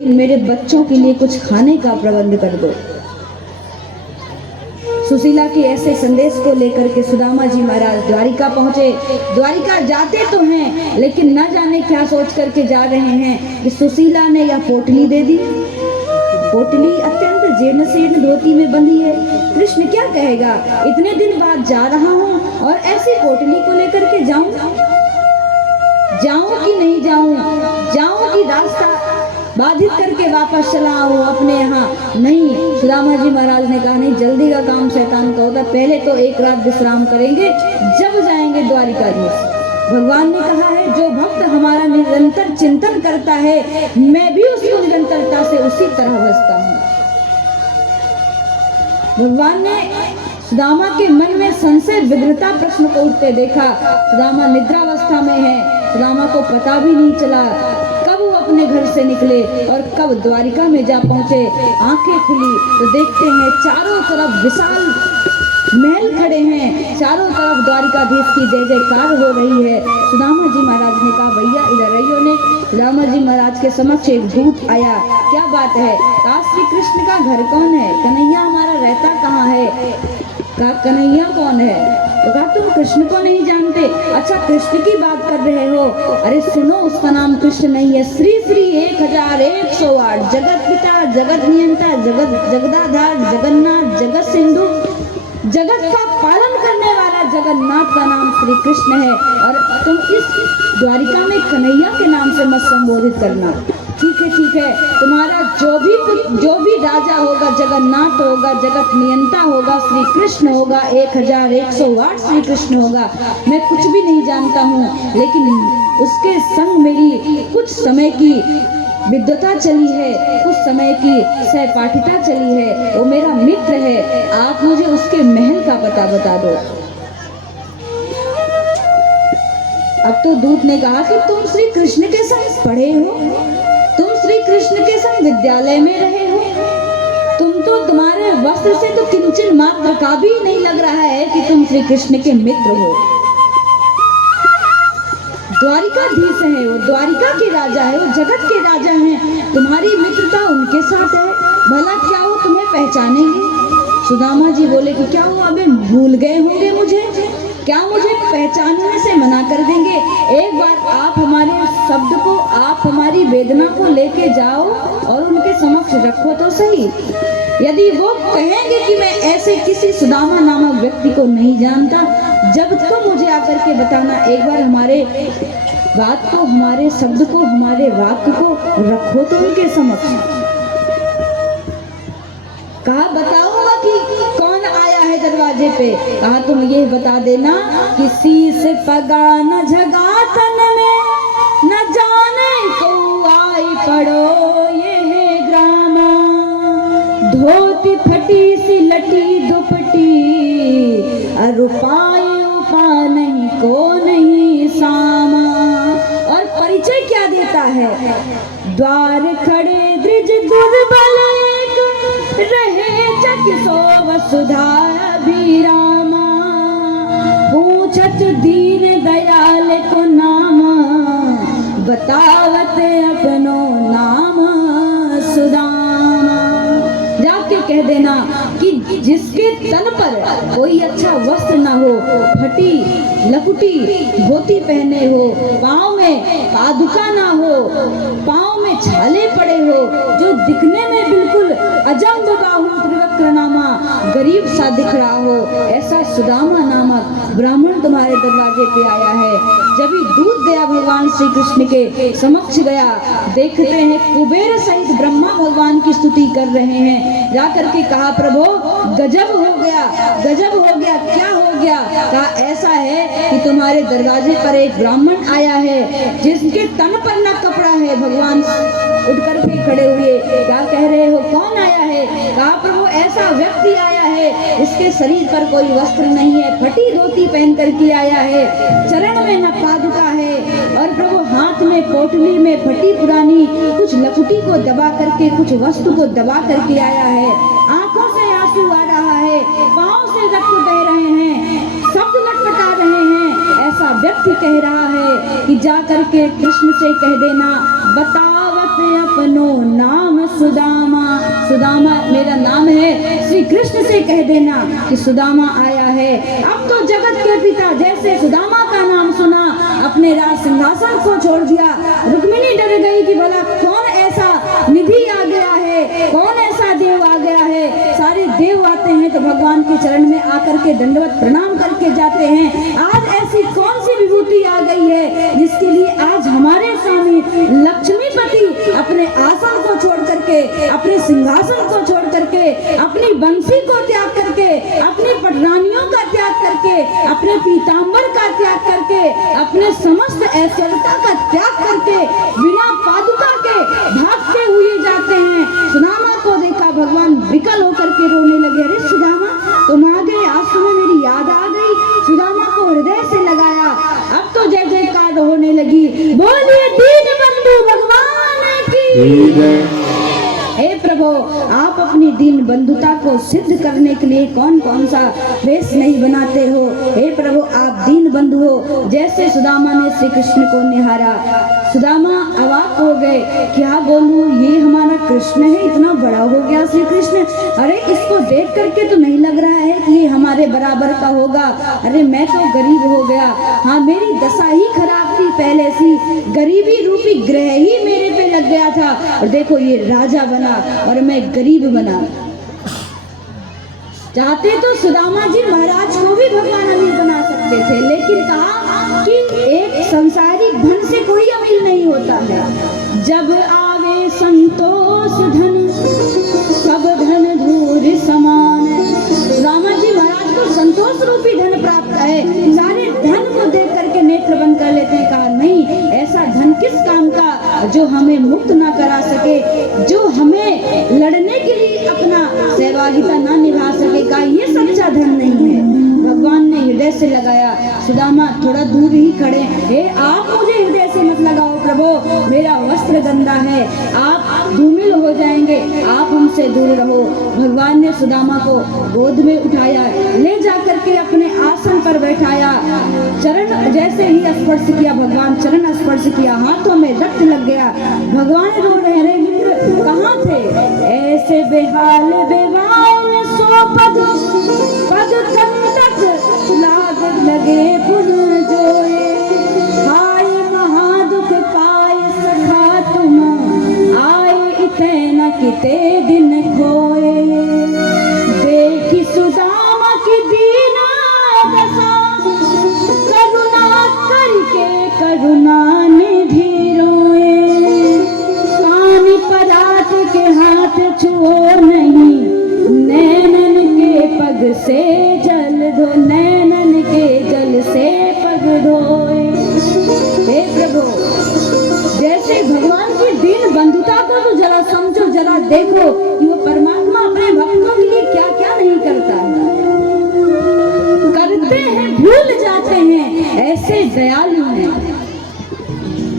मेरे बच्चों के लिए कुछ खाने का प्रबंध कर दो। सुशीला के ऐसे संदेश को लेकर के सुदामा जी महाराज द्वारिका पहुंचे। द्वारिका जाते तो हैं, लेकिन न जाने क्या सोच करके जा रहे हैं कि सुशीला ने यह पोटली दे दी। पोटली अत्यंत जीर्ण शीर्ण धोती में बंधी है। कृष्ण क्या कहेगा, इतने दिन बाद जा रहा हूँ और ऐसी पोटली को लेकर के जाऊं कि नहीं जाऊं कि रास्ता बाधित करके वापस चला आऊं अपने यहाँ। नहीं, सुदामा जी महाराज ने कहा नहीं, जल्दी का काम शैतान का होता, पहले तो एक रात विश्राम करेंगे, जब जाएंगे द्वारिकाधीश। भगवान ने कहा है जो भक्त हमारा निरंतर चिंतन करता है, मैं भी उसको निरंतरता से उसी तरह बसता हूँ। भगवान ने सुदामा के मन में संशय विग्रता प्रश्न को उठते देखा। सुदामा निद्रावस्था में है, सुदामा को पता भी नहीं चला कब वो अपने घर से निकले और कब द्वारिका में जा पहुंचे। आंखें खुली तो देखते हैं चारों तरफ विशाल महल खड़े हैं, चारों तरफ द्वारिकाधीश की जय जयकार हो रही है। सुदामा जी महाराज ने कहा भैया इधर आइयो ने। सुदामा जी महाराज के समक्ष एक दूत आया। क्या बात है? कहा श्री कृष्ण का घर कौन है? कन्हैया हमारा रहता कहाँ है? कहा कन्हैया कौन है? तो कहा तुम कृष्ण को नहीं जानते? अच्छा कृष्ण की बात कर रहे हो? अरे सुनो, उसका नाम कृष्ण नहीं है, श्री श्री 1108 जगत पिता, जगत नियंता, जगदाधार, जगन्नाथ, जगत सिंधु, जगत का पालन करने वाला जगन्नाथ का नाम श्री कृष्ण है। और तुम इस द्वारिका में कन्हैया के नाम से मत संबोधित करना। ठीक है, तुम्हारा जो भी राजा होगा, जगन्नाथ होगा, जगत नियंता होगा, श्री कृष्ण होगा, 1108 श्री कृष्ण होगा, मैं कुछ भी नहीं जानता हूँ, लेकिन उसके संग मेरी कुछ समय की विद्वता चली है, कुछ समय की सहपाठिता चली है, वो मेरा मित्र है, आप मुझे उसके महल का पता बता दो। अब तो दूत ने कहा कि तुम श्री कृष्ण के संग पढ़े हो, तुम श्री कृष्ण के संग विद्यालय में रहे हो, तुम्हारे वस्त्र से तो किंचन मात्र का भी नहीं लग रहा है कि तुम श्री कृष्ण के मित्र हो। द्वारिकाधीश है वो, द्वारिका के राजा है वो, जगत के राजा हैं, तुम्हारी मित्रता उनके साथ है, भला क्या वो तुम्हें पहचानेंगे? सुदामा जी बोले कि क्या वो अबे भूल गए होंगे मुझे? क्या मुझे पहचानने से मना कर देंगे? एक बार आप हमारे शब्द को, आप हमारी वेदना को लेके जाओ और उनके समक्ष रखो तो सही। यदि वो कहेंगे कि मैं ऐसे किसी सुदामा नामक व्यक्ति को नहीं जानता, जब तो मुझे आकर के बताना, एक बार हमारे बात को, हमारे शब्द को, हमारे वाक्य को रखो तो उनके समक्ष। कहा बताऊंगा कि कौन आया है दरवाजे पे? कहा तुम ये बता देना कि शीश पगा न झगा तन में, न जाने को आई पड़ो ये है ग्रामा, धोती फटी सी लटी दुपटी, रुपाए उपा नहीं को नहीं सामा। और परिचय क्या देता है? द्वार खड़े द्विज दुर्बल रहे जग सो वसुधा अभिरामा, पूछत दीन दयाल को नामा, बतावत अपनो नाम सुदामा। जाके कह देना कि जिसके तन पर कोई अच्छा वस्त्र ना हो, फटी लकुटी धोती पहने हो, पाँव में पादुका ना हो, पाँव में छाले पड़े हो, जो दिखने में बिल्कुल अजंब बाहु त्रिवक्रनामा गरीब सा दिख रहा हो, ऐसा सुदामा नामक ब्राह्मण तुम्हारे दरवाजे पे आया है। जब ही दूत गया भगवान श्री कृष्ण के समक्ष गया, देखते हैं कुबेर सहित ब्रह्मा भगवान की स्तुति कर रहे हैं। जाकर के कहा प्रभु गजब हो गया, गजब हो गया, क्या हो गया? कहा ऐसा है कि तुम्हारे दरवाजे पर एक ब्राह्मण आया है जिसके तन पर न कपड़ा है। भगवान उठ करके खड़े हुए, क्या कह रहे हो, कौन आया है? कहा प्रभु ऐसा व्यक्ति आया है, इसके शरीर पर कोई वस्त्र नहीं है, फटी धोती पहन करके आया है, चरण में न पादुका है, और प्रभु हाथ में पोटली में फटी पुरानी कुछ लकुटी को दबा करके, कुछ वस्तु को दबा करके आया है, आंखों से आंसू आ रहा है, पांव से रक्त बह रहे हैं, शब्द लटपटा रहे हैं। ऐसा व्यक्ति कह रहा है कि जा करके कृष्ण से कह देना, बतावत अपनो नाम सुदामा। सुदामा मेरा नाम है, श्री कृष्ण से कह देना कि सुदामा आया है। अब तो जगत के पिता जैसे सुदामा का नाम सुना, अपने राज सिंहासन को छोड़ दिया। रुक्मिणी डर गई कि भला कौन ऐसा निधि आ गया है, कौन ऐसा देव आ गया है। सारे देव आते हैं तो भगवान के चरण में आकर के दंडवत प्रणाम करके जाते हैं। आज ऐसी कौन सी विभूति आ गई है जिसके लिए आज हमारे स्वामी लक्ष्मीपति अपने आसन को छोड़ करके, अपने सिंहासन को छोड़ करके, अपनी बंसी को त्याग करके, अपनी पटरानियों का त्याग करके, अपने पीतांबर का त्याग करके, अपने समस्त ऐश्वर्यता का त्याग करके बिना पादुका के भागते हुए जाते हैं। सुदामा को देखा, भगवान विकल होकर के रोने लगे। अरे सुदामा तुम आ गए, आज तुम्हें मेरी याद आ गई। सुदामा को हृदय से लगाया। अब तो जय जयकार होने लगी। बोलिए दीन बंधु भगवान की। हे प्रभु, आप अपनी दीन बंधुता को सिद्ध करने के लिए कौन कौन सा वेश नहीं बनाते हो। हे प्रभु, आप दीन बंधु हो। जैसे सुदामा ने श्री कृष्ण को निहारा, सुदामा अवाक हो गए। क्या बोलूं, ये हमारा कृष्ण है, इतना बड़ा हो गया श्री कृष्ण। अरे इसको देख करके तो नहीं लग रहा है कि ये हमारे बराबर का होगा। अरे मैं तो गरीब हो गया। हाँ, मेरी दशा ही खराब थी पहले सी, गरीबी रूपी ग्रह ही मेरे पे लग गया था। और देखो ये राजा बना और मैं गरीब बना। चाहते तो सुदामा जी महाराज को भी भगवान अमीर बना सकते थे, लेकिन कहा कि एक संसारिक धन से कोई अमीर नहीं होता है। जब आवे संतोष धन सब धन धूर समान। सुदामा जी महाराज को संतोष रूपी धन प्राप्त है। सारे धन को देख करके नेत्र बंद कर लेते हैं। कहा नहीं, ऐसा धन किस काम का जो हमें मुक्त ना करा सके, जो हमें लड़ने के लिए अपना सहभागिता ना निभा सकेगा, ये सच्चा धन नहीं है। भगवान ने हृदय से लगाया। सुदामा थोड़ा दूर ही खड़े। हे आप मुझे हृदय से मत लगाओ प्रभु, मेरा वस्त्र गंदा है, आप धूमिल हो जाएंगे, आप हमसे दूर रहो। भगवान ने सुदामा को गोद में उठाया, ले जाकर के अपने आसन पर बैठाया। चरण जैसे ही स्पर्श किया, भगवान चरण स्पर्श किया, हाथों में रक्त लग गया। भगवान रो रहे हैं, मित्र कहाँ थे। ऐसे बेहाल बेवाल सो पद पद तक लाग लगे पुन जोए। हाय महादुख पाए सखा तुम, आए इते न किते दिन खोए। देखी सुदामा की दीना दशा, करुणा करके करुणा निधि रोए। पानी परात के हाथ छुओ नहीं, नैनन के पग से जल धो, नैनन के जल से पग धोए। हे प्रभु, जैसे भगवान की दीन बंधुता को तो जरा समझो, जरा देखो कि वो परमात्मा अपने भक्तों के लिए क्या क्या नहीं करता है। करते हैं, भूल जाते हैं, ऐसे दयालु हैं।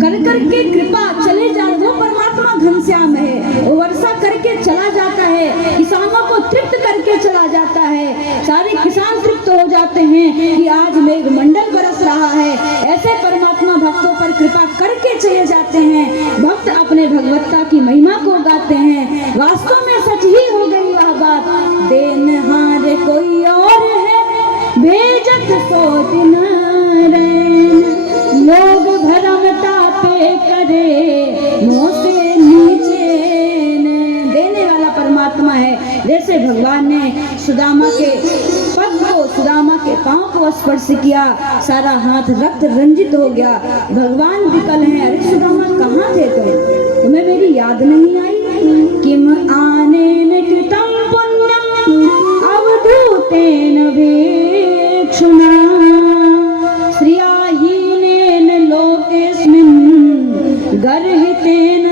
कर करके कृपा चले जा, वो परमात्मा घनश्याम है। वो वर्षा करके चला जाता है, किसानों को तृप्त करके चला जाता है। सारे किसान तृप्त हो जाते हैं कि आज मेघ मंडल बरस रहा है। ऐसे परमात्मा भक्तों पर कृपा करके चले जाते हैं। भक्त अपने भगवत्ता की महिमा को गाते हैं। वास्तव में सच ही हो गई वह बात, देनहार कोई और है, भेजत सो दिन रैन। लोग भरमता पे करे, मुँह से नीचे न। देने वाला परमात्मा है। जैसे भगवान ने सुदामा के पग को, सुदामा के पांव को स्पर्श किया, सारा हाथ रक्त रंजित हो गया। भगवान विकल हैं। अरे सुदामा कहाँ थे तुम, तुम्हें मेरी याद नहीं आई। किम आनेन कृतं पुण्यम अवधूतेन भेक्षुना, श्रियाहीनेन लोकेस्मिन् गर्हितेन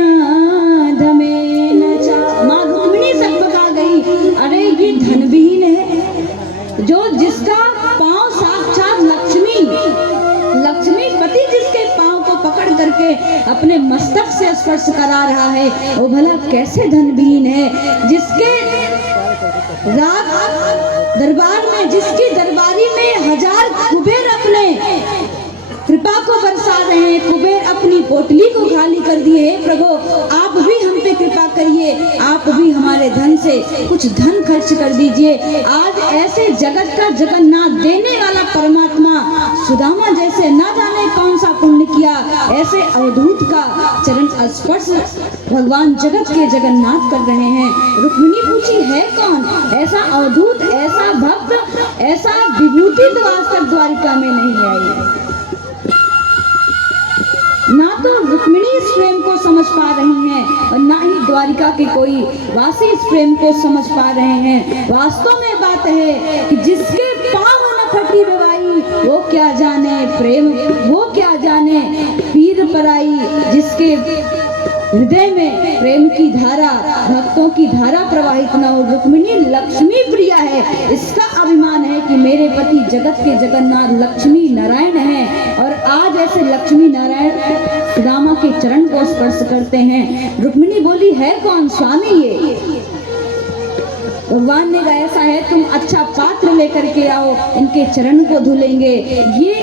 धमेन च। माँ रुक्मिणी सकबका गई। अरे ये धनविहीन है, जो जिसका पांव साक्षात लक्ष्मीपति जिसके पांव को पकड़ करके अपने मस्तक से स्पर्श करा रहा है, वो भला कैसे धनविहीन है। जिसके रात दरबार में, जिसकी दरबारी में 1000 कुबेर अपने कृपा को बरसा रहे हैं। कुबेर अपनी पोटली को खाली कर दिए। हे प्रभु, आप भी हम पे कृपा करिए, आप भी हमारे धन से कुछ धन खर्च कर दीजिए। आज ऐसे जगत का जगन्नाथ देने वाला परमात्मा सुदामा जैसे ना जाने कौन सा पुण्य किया, ऐसे अवधूत का चरण स्पर्श भगवान जगत के जगन्नाथ कर रहे हैं। रुक्मिणी पूछी, है कौन ऐसा अवधूत, ऐसा भक्त, ऐसा विभूति तो आज तक द्वारिका में नहीं आई। ना तो रुक्मिणी इस प्रेम को समझ पा रही हैं और ना ही द्वारिका के कोई वासी इस प्रेम को समझ पा रहे हैं। वास्तव में बात है कि जिसके पाँव न फटी रवाई, वो क्या जाने प्रेम, वो क्या जाने पीर पराई। जिसके हृदय में प्रेम की धारा, भक्तों की धारा प्रवाहित न हो। रुक्मिणी लक्ष्मी प्रिया है, इसका अभिमान है कि मेरे पति जगत के जगन्नाथ लक्ष्मी नारायण हैं। और आज ऐसे लक्ष्मी नारायण सुदामा के चरण को स्पर्श करते हैं। रुक्मिणी बोली, है कौन स्वामी ये? भगवान ने कहा, ऐसा है, तुम अच्छा पात्र लेकर के आओ, इनके चरण को धुलेंगे। ये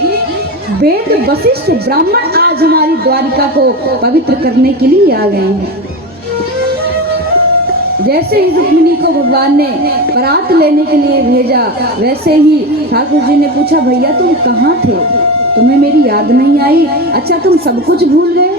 वेद वशिष्ठ ब्राह्मण आज हमारी द्वारिका को पवित्र करने के लिए आ गए हैं। जैसे ही रुक्मिणी को भगवान ने परात लेने के लिए भेजा, वैसे ही ठाकुर जी ने पूछा, भैया तुम कहाँ थे, तुम्हें मेरी याद नहीं आई? अच्छा तुम सब कुछ भूल गए?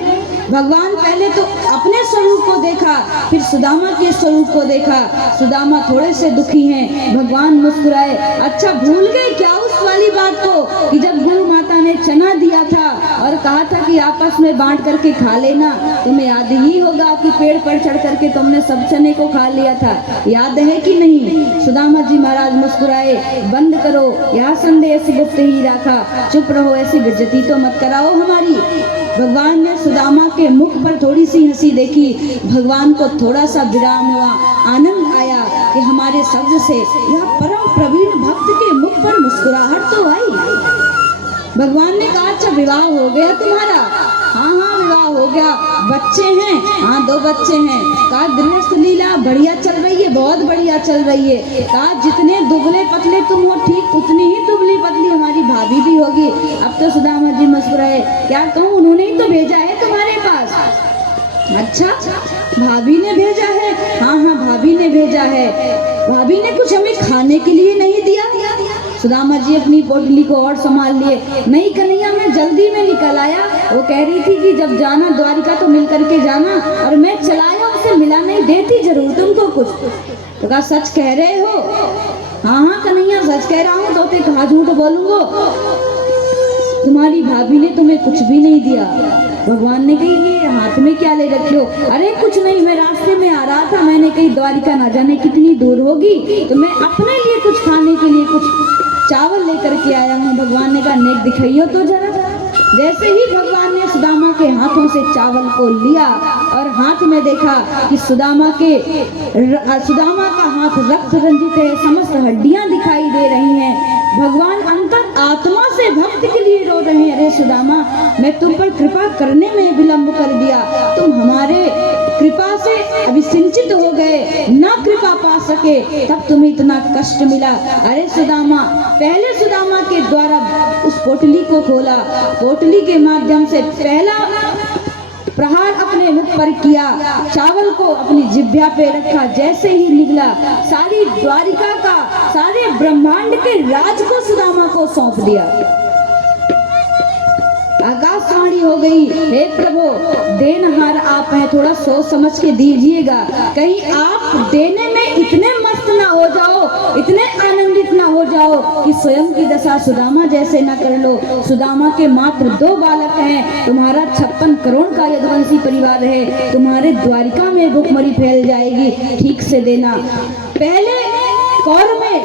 भगवान पहले तो अपने स्वरूप को देखा, फिर सुदामा के स्वरूप को देखा। सुदामा थोड़े से दुखी हैं। भगवान मुस्कुराए, अच्छा भूल गए क्या उस वाली बात को कि जब गौ माता ने चना दिया था और कहा था कि आपस में बांट करके खा लेना? तुम्हें याद ही होगा कि पेड़ पर चढ़ करके तुमने सब चने को खा लिया था, याद है कि नहीं? सुदामा जी महाराज मुस्कुराए, बंद करो यह संदेश गुप्त ही रखा, चुप रहो, ऐसी बेइज्जती तो मत कराओ हमारी। भगवान ने सुदामा के मुख पर थोड़ी सी हंसी देखी। भगवान को थोड़ा सा विराम हुआ, आनंद आया कि हमारे शब्द से यह परम प्रवीण भक्त के मुख पर मुस्कुराहट तो आई। भगवान ने कहा, अच्छा विवाह हो गया तुम्हारा? हाँ हाँ विवाह हो गया। बच्चे हैं? हाँ 2 बच्चे हैं। कहा गृहस्थ लीला बढ़िया चल रही है? बहुत बढ़िया चल रही है। कहा जितने दुबले पतले तुम हो, ठीक उतनी ही दुबली पतली हमारी भाभी भी होगी। अब तो सुदामा जी मुस्कुराए, क्या कहूँ, उन्होंने ही तो भेजा है तुम्हारे पास। अच्छा भाभी ने भेजा है? हाँ हाँ भाभी ने भेजा है। भाभी ने कुछ हमें खाने के लिए नहीं दिया? सुदामा जी अपनी पोटली को और संभाल लिए, नहीं कन्हैया मैं जल्दी में निकल आया, वो कह रही थी कि जब जाना द्वारिका तो मिल करके जाना, और मैं चलाया उसे मिला नहीं, देती जरूर तुमको कुछ। तो कहा सच कह रहे हो? हाँ हाँ कन्हैया सच कह रहा हूँ, तो कहा झूठ बोलूंगा? तुम्हारी भाभी ने तुम्हें कुछ भी नहीं दिया? भगवान ने कही, ये हाथ में क्या ले रखे हो? अरे कुछ नहीं, मैं रास्ते में आ रहा था, मैंने कही द्वारिका ना जाने कितनी दूर होगी, तो मैं अपने लिए कुछ खाने के लिए कुछ चावल लेकर के आया हूँ। भगवान ने कहा नेक दिखाइयो तो जरा। जैसे ही भगवान ने सुदामा के हाथों से चावल को लिया और हाथ में देखा कि सुदामा का हाथ रक्त रंजित है, समस्त हड्डियां दिखाई दे रही हैं। भगवान अंतर आत्मा से भक्त के लिए रो रहे हैं, अरे सुदामा मैं तुम पर कृपा करने में विलंब कर दिया, तुम हमारे कृपा से अभिसिंचित हो गए, ना कृपा पा सके, तब तुम्हें इतना कष्ट मिला। अरे सुदामा, पहले सुदामा के द्वारा उस पोटली को खोला, पोटली के माध्यम से पहला प्रहार अपने मुख पर किया, चावल को अपनी जिह्वा पे रखा, जैसे ही निकला सारी द्वारिका का, सारे ब्रह्मांड के राज को सुदामा को सौंप दिया। आकाशवाणी हो गई, हे प्रभु देनहार आप हैं, थोड़ा सोच समझ के दीजिएगा, कहीं आप देने में इतने मस्त ना हो जाओ, इतने आनंदित ना हो जाओ कि स्वयं की दशा सुदामा जैसे ना कर लो। सुदामा के मात्र 2 बालक हैं, तुम्हारा 56 करोड़ का यदुवंशी परिवार है, तुम्हारे द्वारिका में भूखमरी फैल जाएगी, ठीक से देना। पहले कौर में,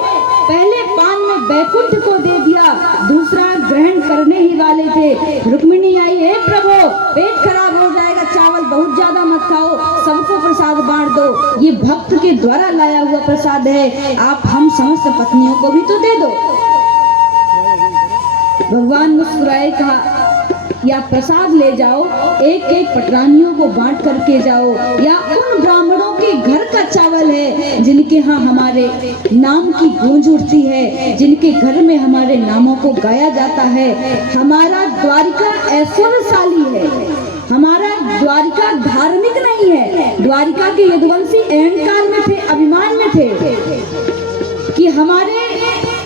पहले पान में बैकुंठ को दे दिया, दूसरा ग्रहण करने ही वाले थे। रुक्मिणी आई, हे प्रभु पेट खराब हो जाएगा, चावल बहुत ज्यादा मत खाओ, सबको प्रसाद बांट दो, ये भक्त के द्वारा लाया हुआ प्रसाद है, आप हम समस्त पत्नियों को भी तो दे दो। भगवान मुस्कुराए, कहा या प्रसाद ले जाओ, एक एक पटरानियों को बांट करके जाओ, या उन ब्राह्मणों के घर का चावल है, जिनके यहाँ हमारे नाम की गूंज उठती है, जिनके घर में हमारे नामों को गाया जाता है। हमारा द्वारिका ऐश्वर्यशाली है, हमारा द्वारिका धार्मिक नहीं है। द्वारिका के यदुवंशी अहंकार में थे, अभिमान में थे कि हमारे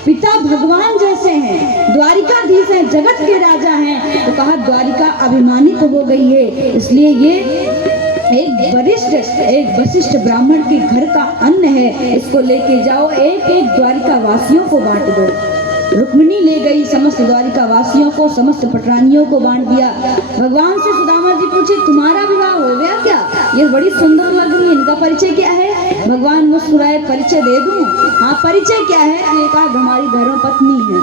पिता भगवान जैसे हैं, द्वारिकाधीश हैं, जगत के राजा हैं। तो कहा द्वारिका अभिमानित हो गई है, इसलिए ये एक वशिष्ठ ब्राह्मण के घर का अन्न है, इसको लेके जाओ, एक एक द्वारिका वासियों को बांट दो। रुक्मिणी ले गई, समस्त द्वारिका वासियों को, समस्त पटरानियों को बांट दिया। भगवान से सुदामा जी पूछे तुम्हारा विवाह हो गया क्या? ये बड़ी सुंदर लग रही है, इनका परिचय क्या है? भगवान मुस्कुराए, परिचय दे दूं? हाँ, परिचय क्या है? ये कहा हमारी धर्मपत्नी है,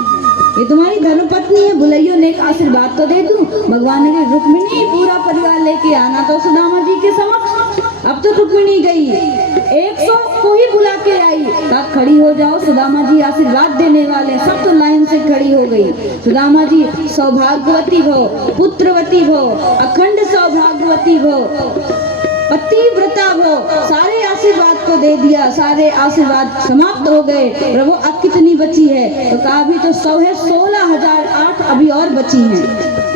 ये तुम्हारी धर्मपत्नी है। बुलाइयो ने एक आशीर्वाद तो दे दूं। भगवान ने कहा रुक्मिणी पूरा परिवार लेके आना तो सुदामा जी के समक्ष। अब तो रुक्मिणी गई, 100 को ही बुला के आई, कहा खड़ी हो जाओ, सुदामा जी आशीर्वाद देने वाले। सब तो लाइन से खड़ी हो गई। सुदामा जी सौभाग्यवती भो, पुत्रवती भो, अखंड सौभाग्यवती भो, पतिव्रता भो, सारे आशीर्वाद को दे दिया। सारे आशीर्वाद समाप्त हो गए। प्रभु अब कितनी बची है? तो कहा अभी तो 100 है, 16,008 अभी और बची हैं।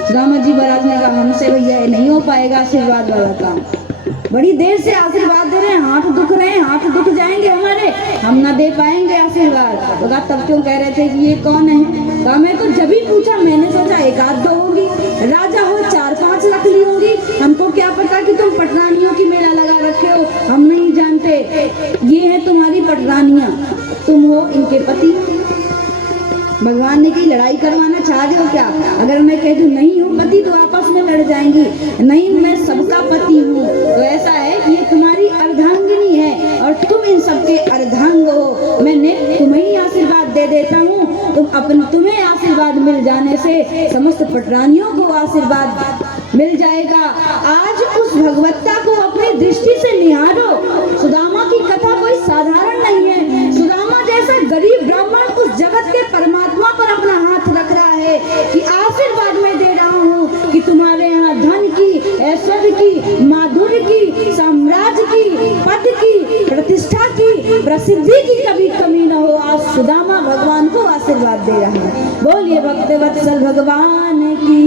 सुदामा जी महाराज ने कहा हमसे भैया ये नहीं हो पाएगा आशीर्वाद वाला काम, बड़ी देर से आशीर्वाद दे रहे हैं, हाथ दुख रहे हैं, हाथ दुख जाएंगे हमारे, हम ना दे पाएंगे आशीर्वाद। तो कहा तब क्यों कह रहे थे कि ये कौन है? कहा मैं तो जब ही पूछा मैंने सोचा 1-2 होगी, राजा हो 4-5 लाख ली होंगी, हमको क्या पता कि तुम पटरानियों की मेला लगा रखे हो, हम नहीं जानते। ये है तुम्हारी पटरानियां, तुम हो इनके पति। भगवान ने की लड़ाई करवाना चाह रहे हो क्या? अगर मैं कह दूं नहीं हूँ पति तो आपस में लड़ जाएंगी। नहीं, मैं सबका पति हूँ। तो ऐसा है कि ये तुम्हारी अर्धांगिनी है और तुम इन सबके अर्धांग हो। मैंने तुम्हें ही आशीर्वाद दे देता हूँ, तुम्हें आशीर्वाद मिल जाने से समस्त पटरानियों को आशीर्वाद मिल जाएगा। आज उस भगवत्ता को अपनी दृष्टि से निहारो। सुदामा की कथा कोई साधारण नहीं है। सुदामा जैसा गरीब ब्राह्मण उस जगत के परमात्मा पर अपना हाथ रख रहा है कि आशीर्वाद मैं दे रहा हूँ कि तुम्हारे यहाँ धन की, ऐश्वर्य की, माधुर्य की, साम्राज्य की, पद की, प्रतिष्ठा की, प्रसिद्धि की कभी कमी न हो। आज सुदामा भगवान को आशीर्वाद दे रहा है। बोलिए भक्तवत्सल भगवान की।